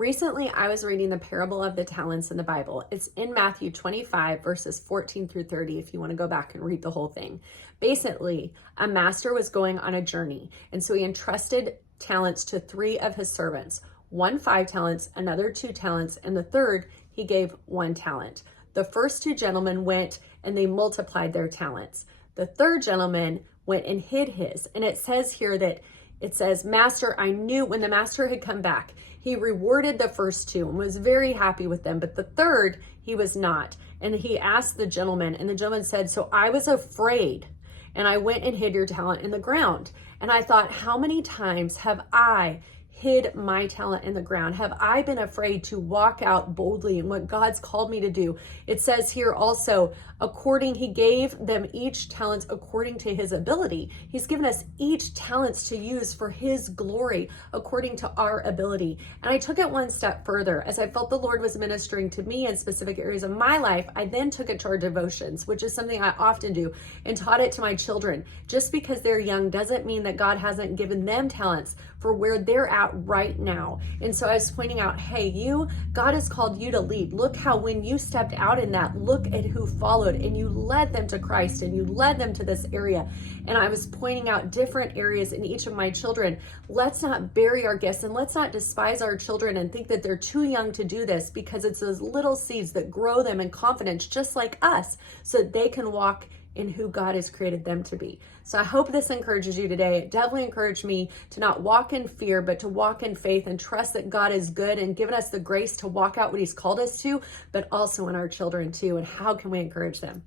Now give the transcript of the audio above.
Recently, I was reading the parable of the talents in the Bible. It's in Matthew 25, verses 14 through 30, if you want to go back and read the whole thing. Basically, a master was going on a journey, and so he entrusted talents to three of his servants. One 5 talents, another 2 talents, and the third he gave 1 talent. The first 2 gentlemen went and they multiplied their talents. The third gentleman went and hid his. And it says here that it says, Master, I knew when the master had come back, he rewarded the first 2 and was very happy with them. But the third, he was not. And he asked the gentleman, and the gentleman said, so I was afraid, and I went and hid your talent in the ground. And I thought, how many times have I hid my talent in the ground? Have I been afraid to walk out boldly in what God's called me to do? It says here also, he gave them each talents according to his ability. He's given us each talents to use for his glory according to our ability. And I took it one step further. As I felt the Lord was ministering to me in specific areas of my life, I then took it to our devotions, which is something I often do, and taught it to my children. Just because they're young doesn't mean that God hasn't given them talents for where they're at right now. And so I was pointing out, hey, God has called you to lead. Look how when you stepped out in that, look at who followed, and you led them to Christ, and you led them to this area. And I was pointing out different areas in each of my children. Let's not bury our gifts, and let's not despise our children and think that they're too young to do this, because it's those little seeds that grow them in confidence, just like us, so that they can walk in who God has created them to be. So I hope this encourages you today. It definitely encouraged me to not walk in fear, but to walk in faith and trust that God is good and given us the grace to walk out what he's called us to, but also in our children too. And how can we encourage them?